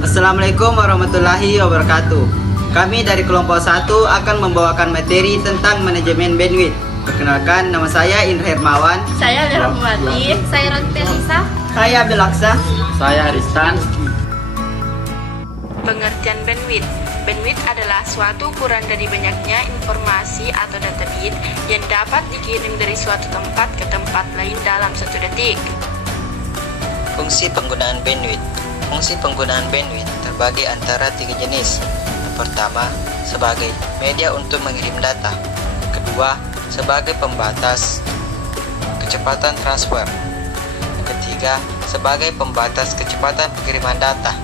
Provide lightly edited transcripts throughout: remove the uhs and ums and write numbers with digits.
Assalamualaikum warahmatullahi wabarakatuh. Kami dari kelompok 1 akan membawakan materi tentang manajemen bandwidth. Perkenalkan, nama saya Indra Hermawan. Saya Rahmawati. Saya Rantelisa. Saya Belaksa. Saya Aristan. Pengertian bandwidth. Bandwidth adalah suatu ukuran dari banyaknya informasi atau data bit yang dapat dikirim dari suatu tempat ke tempat lain dalam 1 detik. Fungsi penggunaan bandwidth. Fungsi penggunaan bandwidth terbagi antara 3 jenis. Yang pertama, sebagai media untuk mengirim data. Kedua, sebagai pembatas kecepatan transfer. Yang ketiga, sebagai pembatas kecepatan pengiriman data.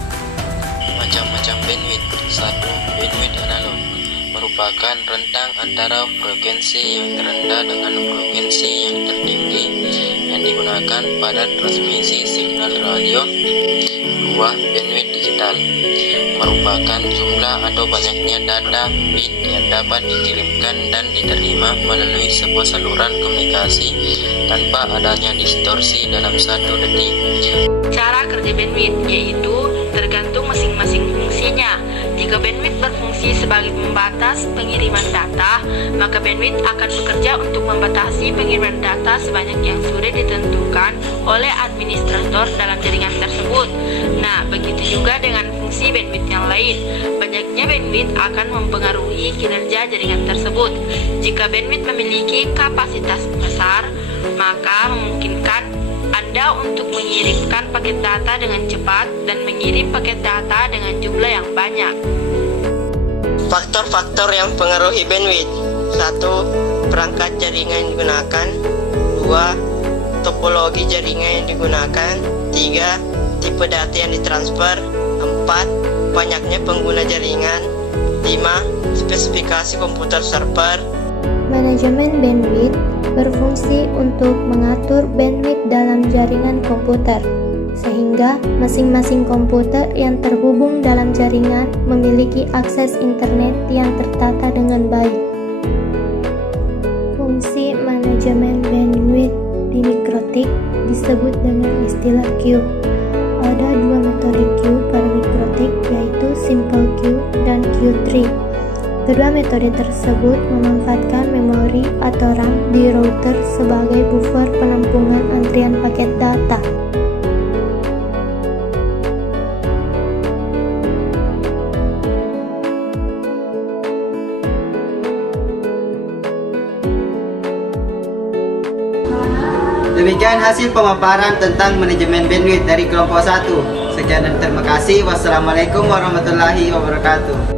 Macam-macam bandwidth. 1. Bandwidth analog merupakan rentang antara frekuensi yang terendah dengan frekuensi yang tertinggi yang digunakan pada transmisi signal radio. 2. Bandwidth digital merupakan jumlah atau banyaknya data bit yang dapat dikirimkan dan diterima melalui sebuah saluran komunikasi tanpa adanya distorsi dalam 1 detik. Cara kerja bandwidth yaitu tergantung masing-masing fungsinya. Jika bandwidth berfungsi sebagai pembatas pengiriman data, maka bandwidth akan bekerja untuk membatasi pengiriman data sebanyak yang sudah ditentukan oleh administrator dalam jaringan tersebut. Nah, begitu juga dengan fungsi bandwidth yang lain. Banyaknya bandwidth akan mempengaruhi kinerja jaringan tersebut. Jika bandwidth memiliki kapasitas besar, maka memungkinkan Anda untuk mengirimkan paket data dengan cepat dan mengirim paket data dengan jumlah yang banyak. Faktor-faktor yang mempengaruhi bandwidth. 1. Perangkat jaringan yang digunakan. 2. Topologi jaringan yang digunakan. 3. Tipe data yang ditransfer. 4. Banyaknya pengguna jaringan. 5. Spesifikasi komputer server. Manajemen bandwidth berfungsi untuk mengatur bandwidth dalam jaringan komputer, sehingga masing-masing komputer yang terhubung dalam jaringan memiliki akses internet yang tertata dengan baik. Fungsi manajemen bandwidth di mikrotik disebut dengan istilah queue. Ada 2 metode queue pada mikrotik, yaitu simple queue dan queue tree. Kedua metode tersebut memanfaatkan memori atau RAM di router sebagai buffer penampungan antrian paket data. Demikian hasil pemaparan tentang manajemen bandwidth dari kelompok 1. Sekian dan terima kasih. Wassalamualaikum warahmatullahi wabarakatuh.